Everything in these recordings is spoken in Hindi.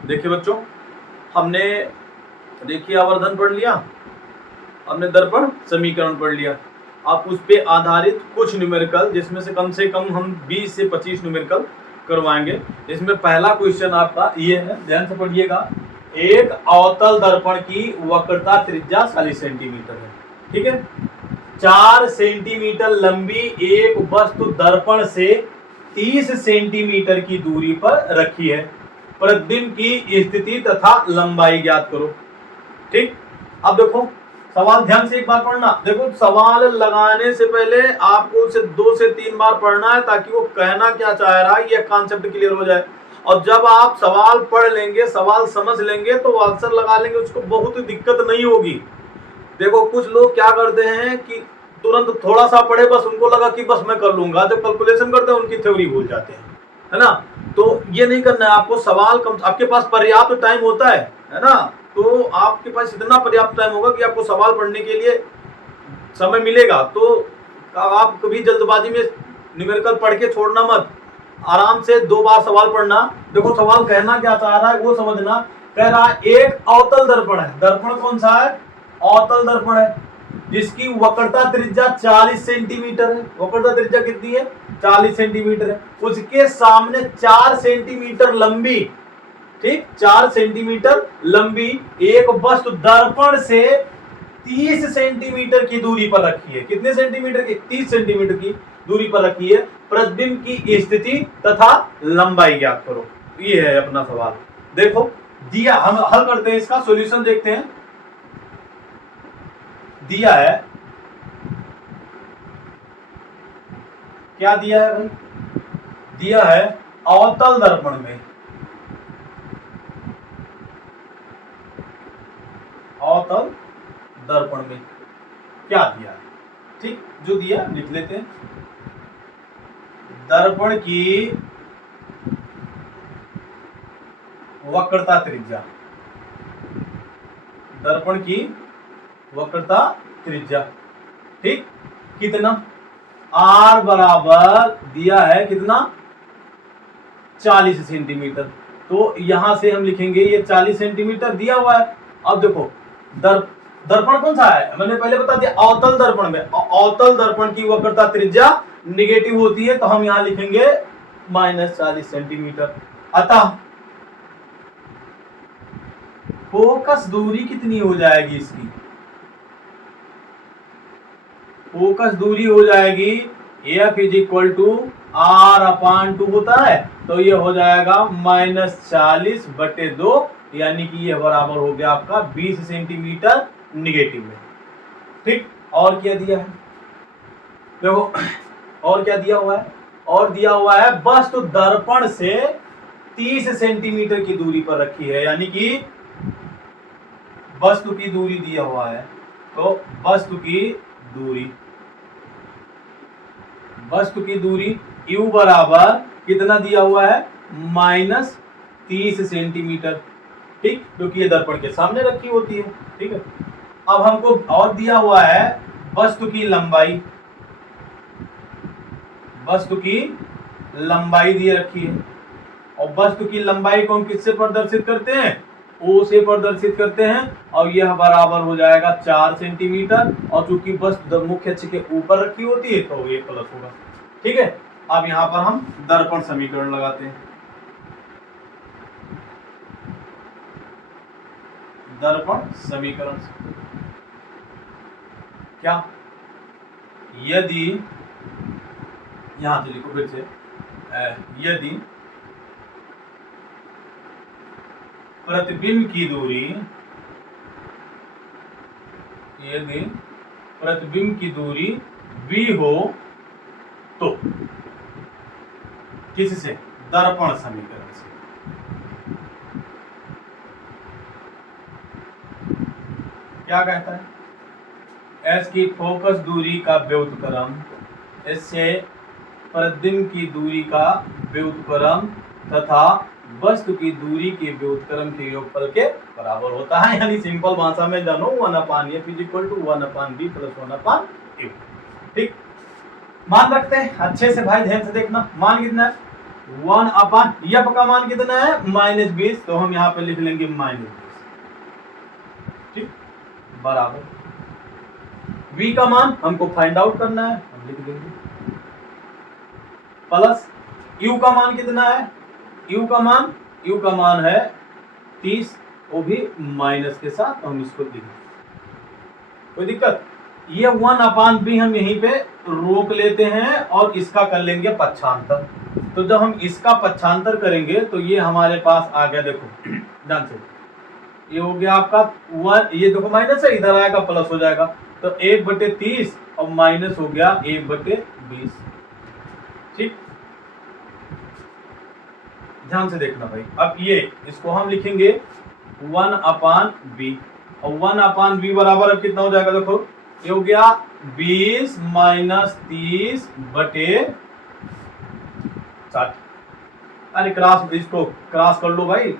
देखिए बच्चों, हमने देखिए आवर्धन पढ़ लिया, हमने दर्पण समीकरण पढ़ लिया। आप उस पे आधारित कुछ न्यूमेरिकल, जिसमें से कम हम 20 से 25 न्यूमेरिकल करवाएंगे। इसमें पहला क्वेश्चन आपका ये है, ध्यान से पढ़िएगा। एक अवतल दर्पण की वक्रता त्रिज्या 40 सेंटीमीटर है, ठीक है। 4 सेंटीमीटर लंबी एक वस्तु दर्पण से 30 सेंटीमीटर की दूरी पर रखी है। प्रतिबिंब की स्थिति तथा लंबाई ज्ञात करो, ठीक। अब देखो सवाल ध्यान से एक बार पढ़ना। देखो सवाल लगाने से पहले आपको उसे 2 से 3 बार पढ़ना है, ताकि वो कहना क्या चाह रहा है ये कॉन्सेप्ट क्लियर हो जाए। और जब आप सवाल पढ़ लेंगे, सवाल समझ लेंगे, तो आंसर लगा लेंगे, उसको बहुत दिक्कत नहीं होगी। देखो कुछ लोग क्या करते हैं कि तुरंत थोड़ा सा पढ़े, बस उनको लगा कि बस मैं कर लूंगा, जब कैलकुलेशन करते हैं उनकी थ्योरी भूल जाते हैं, है ना। तो ये नहीं करना है आपको। सवाल कम, आपके पास पर्याप्त टाइम होता है ना। तो आपके पास इतना पर्याप्त टाइम होगा कि आपको सवाल पढ़ने के लिए समय मिलेगा। तो आप कभी जल्दबाजी में न्यूमेरिकल पढ़ के छोड़ना मत, आराम से 2 बार सवाल पढ़ना। देखो सवाल कहना क्या चाह रहा है वो समझना। कह रहा है एक अवतल दर्पण है, दर्पण कौन सा है? अवतल दर्पण है, जिसकी वक्रता त्रिज्या 40 सेंटीमीटर है। वक्रता त्रिज्या कितनी है? 40 सेंटीमीटर है। उसके सामने 4 सेंटीमीटर लंबी, ठीक, 4 सेंटीमीटर लंबी एक वस्तु दर्पण से 30 सेंटीमीटर की दूरी पर रखी है। कितने सेंटीमीटर की? 30 सेंटीमीटर की दूरी पर रखी है। प्रतिबिंब की स्थिति तथा लंबाई ज्ञात करो। ये है अपना सवाल। देखो दिया, हम हल करते हैं, इसका सॉल्यूशन देखते हैं। दिया है, क्या दिया है भाई? दिया है अवतल दर्पण में, अवतल दर्पण में क्या दिया है, ठीक। जो दिया लिख लेते हैं। दर्पण की वक्रता त्रिज्या, दर्पण की वक्रता त्रिज्या, ठीक, कितना? R बराबर दिया है कितना? 40 सेंटीमीटर। तो यहां से हम लिखेंगे ये 40 सेंटीमीटर दिया हुआ है। अब देखो दर्पण कौन सा है, मैंने पहले बता दिया, अवतल दर्पण में। अवतल दर्पण की वक्रता त्रिज्या निगेटिव होती है, तो हम यहां लिखेंगे -40 सेंटीमीटर। अतः फोकस दूरी कितनी हो जाएगी इसकी? फोकस दूरी हो जाएगी F R/2 होता है, तो ये हो जाएगा -40/2, यानी कि ये बराबर हो गया आपका 20 सेंटीमीटर निगेटिव में, ठीक। और क्या दिया है देखो, और क्या दिया हुआ है? और दिया हुआ है वस्तु दर्पण से 30 सेंटीमीटर की दूरी पर रखी है, यानी कि वस्तु की दूरी दिया हुआ है। तो वस्तु की दूरी U बराबर कितना दिया हुआ है? -30 सेंटीमीटर, ठीक, क्योंकि ये दर्पण के सामने रखी होती है, ठीक है। अब हमको और दिया हुआ है वस्तु की लंबाई, वस्तु की लंबाई दी रखी है। और वस्तु की लंबाई को हम किससे प्रदर्शित करते हैं? O से प्रदर्शित करते हैं, और यह बराबर हो जाएगा 4 सेंटीमीटर। और चूंकि वस्तु मुख्य अक्ष के ऊपर रखी होती है, तो ये प्लस होगा, ठीक है। अब यहां पर हम दर्पण समीकरण लगाते हैं। दर्पण समीकरण क्या? यदि, यहां से लिखो फिर से, यदि प्रतिबिंब की दूरी, यदि प्रतिबिंब की दूरी V हो, तो किससे? दर्पण समीकरण से। क्या कहता है? S की फोकस दूरी का व्युत्क्रम, इससे प्रतिबिंब की दूरी का व्युत्क्रम तथा वस्तु की दूरी के व्युत्क्रम के योगफल के बराबर होता है। यानी सिंपल भाषा में जानो 1/f = 1/b + 1/u, ठीक। मान रखते हैं अच्छे से भाई, ध्यान से देखना। मान कितना है? 1 अपान एफ का मान कितना है -20, तो हम यहाँ पे लिख लेंगे -20, ठीक, बराबर v का मान हमको फाइंड आउट करना है, हम लिख देंगे प्लस u का मान कितना है, u का मान है 30, वो भी माइनस के साथ, हम इसको लिख देंगे, कोई दिक्कत। ये 1 अपान b हम यहीं पे रोक लेते हैं और इसका कर लेंगे पक्षांतर। तो जब हम इसका पक्षांतर करेंगे तो ये हमारे पास आ गया, देखो ध्यान से, ये हो गया आपका 1, ये देखो माइनस है, इधर आएगा प्लस हो जाएगा, तो 1/30 और माइनस हो गया 1/20, ठीक, ध्यान से देखना भाई। अब ये इसको हम लिखेंगे 1 अपान b, और 1 अपान b बराबर अब कितना हो जाएगा, देखो ये हो गया 20 - 30/60। अरे क्रॉस, इसको क्रॉस कर लो भाई,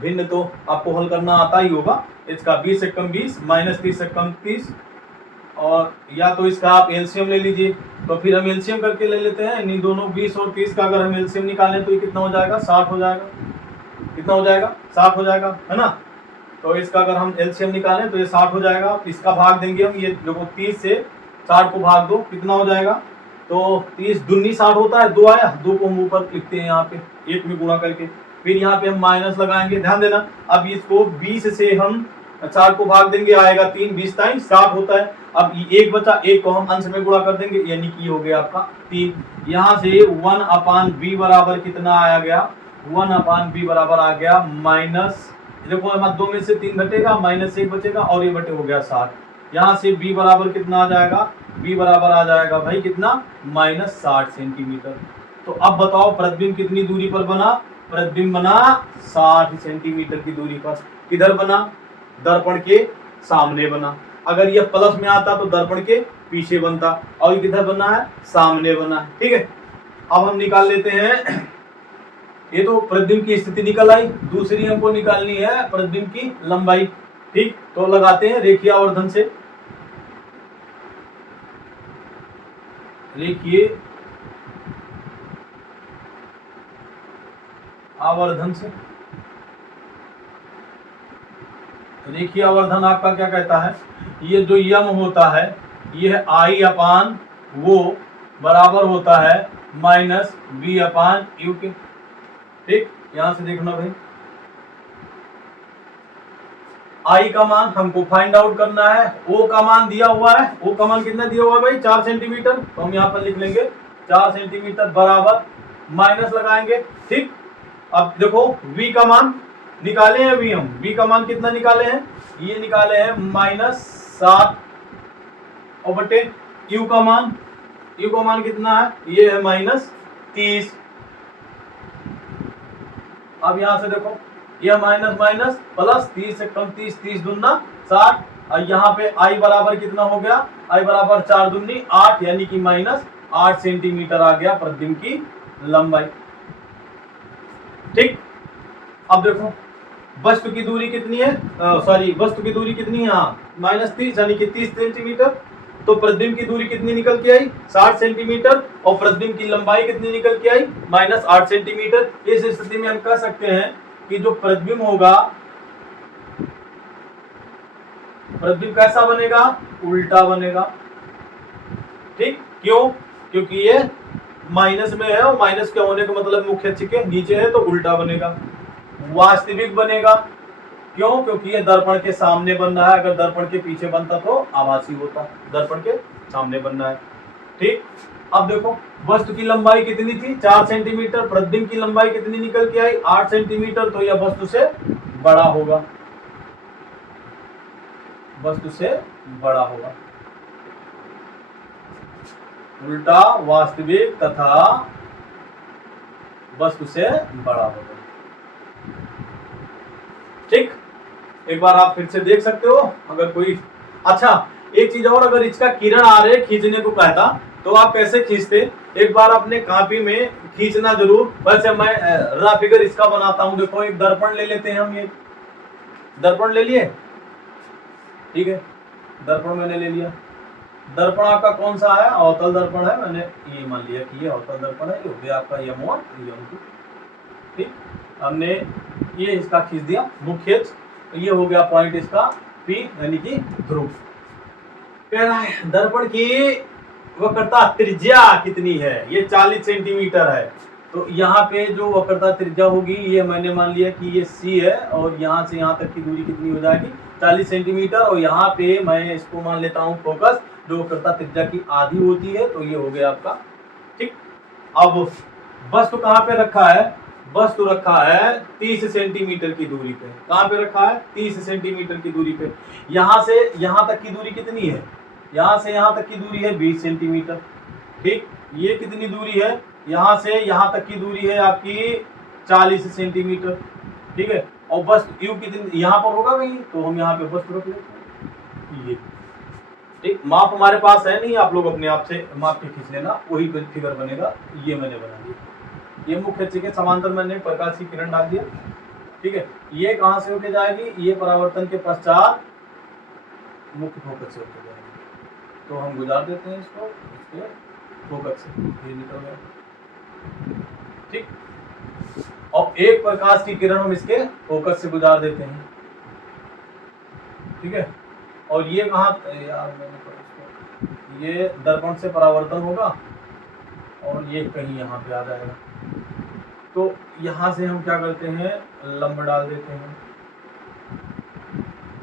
भिन्न तो आपको हल करना आता ही होगा। इसका 20 से कम 20, -30 से कम 30, और या तो इसका आप एलसीएम ले लीजिए, तो फिर हम एलसीएम करके ले लेते हैं। इन दोनों 20 और 30 का अगर हम एलसीएम निकालें तो ये कितना हो जाएगा, 60 हो जाएगा। कितना हो जाएगा, 60 हो जाएगा, है ना। तो इसका अगर हम एलसीएम निकालें तो ये 60 हो जाएगा। इसका भाग देंगे हम, ये देखो 30 से 60 को भाग दो, कितना हो जाएगा, तो 30 दूनी 60 होता है, 2 आया, 2 को हम ऊपर लिखते हैं यहाँ पे 1 में गुणा करके, फिर यहाँ पे हम माइनस लगाएंगे, ध्यान देना। अब इसको 20 से हम 4 को भाग देंगे, आएगा 3, 20 टाइम्स 60 होता है। अब 1 बचा, 1 को हम अंश में गुणा कर देंगे, यानी कि हो गया आपका 3। यहाँ से 1 अपान b बराबर कितना आया गया, 1 अपान b बराबर आ गया माइनस, देखो हमारे 2 में से 3 घटेगा, -1 बचेगा, और ये बटे हो गया 60। यहाँ से b बराबर कितना आ जाएगा, b बराबर आ जाएगा भाई कितना, -60 सेंटीमीटर। तो अब बताओ प्रतिबिंब कितनी दूरी पर बना, प्रतिबिंब बना 60 सेंटीमीटर की दूरी पर। किधर बना, दर्पण के सामने बना। अगर ये प्लस में आता तो दर्पण के पीछे बनता, और ये किधर बना है, सामने बना है, ठीक है। अब हम निकाल लेते हैं, ये तो प्रतिबिंब की स्थिति निकल आई, दूसरी हमको निकालनी है प्रतिबिंब की लंबाई, ठीक। तो लगाते हैं रेखीय आवर्धन से, रेखीय आवर्धन से। रेखीय आवर्धन आपका क्या कहता है, ये जो यम होता है ये I अपान वो बराबर होता है -b अपान u के, ठीक। यहां से देखना भाई, I का मान हमको फाइंड आउट करना है, O का मान दिया हुआ है, O का मान कितना दिया हुआ है भाई, 4 सेंटीमीटर, तो हम यहाँ पर लिख लेंगे 4 सेंटीमीटर बराबर, माइनस लगाएंगे, ठीक। अब देखो V का मान निकाले हैं, अभी हम V का मान कितना निकाले हैं, ये निकाले हैं -60, और बटे U का मान कितना है, ये है -30। अब यहां से देखो यह माइनस माइनस प्लस, 30 से कम 30, 30 दूना 60, और यहाँ पे I बराबर कितना हो गया, I बराबर 4 दूनी 8, यानी कि -8 सेंटीमीटर आ गया प्रतिबिंब की लंबाई, ठीक। अब देखो वस्तु की दूरी कितनी है, वस्तु की दूरी कितनी है, -30, यानी कि 30 सेंटीमीटर। तो प्रतिबिंब की दूरी कितनी निकल के आई, 60 सेंटीमीटर, और प्रतिबिंब की लंबाई कितनी निकल के आई, -8 सेंटीमीटर। इस स्थिति में हम कह सकते हैं कि जो प्रतिबिंब होगा, प्रतिबिंब कैसा बनेगा, उल्टा बनेगा, ठीक। क्यों, क्योंकि ये माइनस में है, और माइनस के होने का मतलब मुख्य अक्ष के नीचे है, तो उल्टा बनेगा। वास्तविक बनेगा, क्यों, क्योंकि ये दर्पण के सामने बन रहा है, अगर दर्पण के पीछे बनता तो आभासी होता, दर्पण के सामने बन रहा है, ठीक। अब देखो वस्तु की लंबाई कितनी थी, 4 सेंटीमीटर, प्रतिबिंब की लंबाई कितनी निकल के आई, 8 सेंटीमीटर, तो यह वस्तु से बड़ा होगा, वस्तु से बड़ा होगा। उल्टा वास्तविक तथा वस्तु से बड़ा होगा, ठीक। एक बार आप फिर से देख सकते हो, अगर कोई, अच्छा एक चीज और, अगर इसका किरण आ रहे खींचने को कहता तो आप कैसे खींचते, एक बार अपने कॉपी में खींचना जरूर। वैसे मैं रफ फिगर इसका बनाता हूं, देखो एक दर्पण ले लेते हैं हम, ये दर्पण ले लिए, ठीक है, दर्पण मैंने ले लिया, दर्पण आपका कौन सा है, अवतल दर्पण है, मैंने ये मान लिया कि ये अवतल दर्पण है, ये हो गया आपका M1 M2। ठीक, हमने ये इसका खींच दिया मुख्य अक्ष, ये हो गया पॉइंट इसका P यानी कि ध्रुव। कह रहा है दर्पण की वक्रता त्रिज्या कितनी है, ये 40 सेंटीमीटर है। तो यहाँ पे जो वक्रता त्रिज्या होगी ये मैंने मान लिया कि ये C है, और यहाँ से यहाँ तक की दूरी कितनी हो जाएगी 40 सेंटीमीटर, और यहाँ पे मैं इसको मान लेता हूँ फोकस, जो वक्रता त्रिज्या की आधी होती है, तो ये हो गया आपका। ठीक, अब वस्तु कहाँ पे रखा है, वस्तु रखा है 30 सेंटीमीटर की दूरी पे। कहाँ पे रखा है, 30 सेंटीमीटर की दूरी पे। यहाँ से यहाँ तक की दूरी कितनी है, यहाँ से यहाँ तक की दूरी है 20 सेंटीमीटर। ठीक, ये कितनी दूरी है, यहाँ से यहाँ तक की दूरी है आपकी 40 सेंटीमीटर। ठीक है, और वस्तु यू कितनी यहाँ पर होगा कहीं, तो हम यहाँ पे वस्तु रख लेते हैं ये। ठीक, माप हमारे पास है नहीं, आप लोग अपने आप से माप के खींच लेना, वही फिगर बनेगा। ये मैंने बना दिया, ये मुख्य अक्ष के समांतर मैंने प्रकाश की किरण डाल दिया। ठीक है, ये कहाँ से होके जाएगी, ये परावर्तन के पश्चात मुख्य फोकस से होके जाएगी, तो हम गुजार देते हैं इसको, इसके फोकस से ये निकल गया। ठीक, और एक प्रकाश की किरण हम इसके फोकस से गुजार देते हैं। ठीक है, और ये कहाँ यार मैंने ये दर्पण से परावर्तन होगा, और ये कहीं यहाँ पे आ जाएगा, तो यहाँ से हम क्या करते हैं, लंब डाल देते हैं।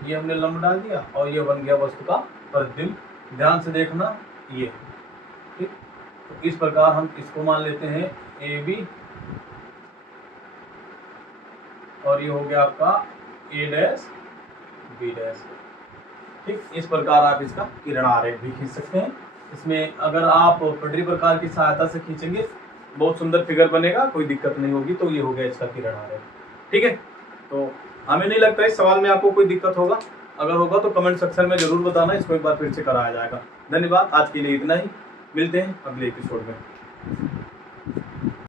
ये हमने लंब डाल दिया, और ये बन गया वस्तु का प्रतिबिंब। ध्यान से देखना ये। ठीक, तो इस प्रकार हम इसको मान लेते हैं AB, और ये हो गया आपका A' B'। ठीक, इस प्रकार आप इसका किरण आरेख भी खींच सकते हैं। इसमें अगर आप पटरी प्रकार की सहायता से खींचेंगे बहुत सुंदर फिगर बनेगा, कोई दिक्कत नहीं होगी। तो ये हो गया इसका किरण आरेख। ठीक है, तो हमें नहीं लगता इस सवाल में आपको कोई दिक्कत होगा, अगर होगा तो कमेंट सेक्शन में जरूर बताना, इसको एक बार फिर से कराया जाएगा। धन्यवाद, आज के लिए इतना ही, मिलते हैं अगले एपिसोड में।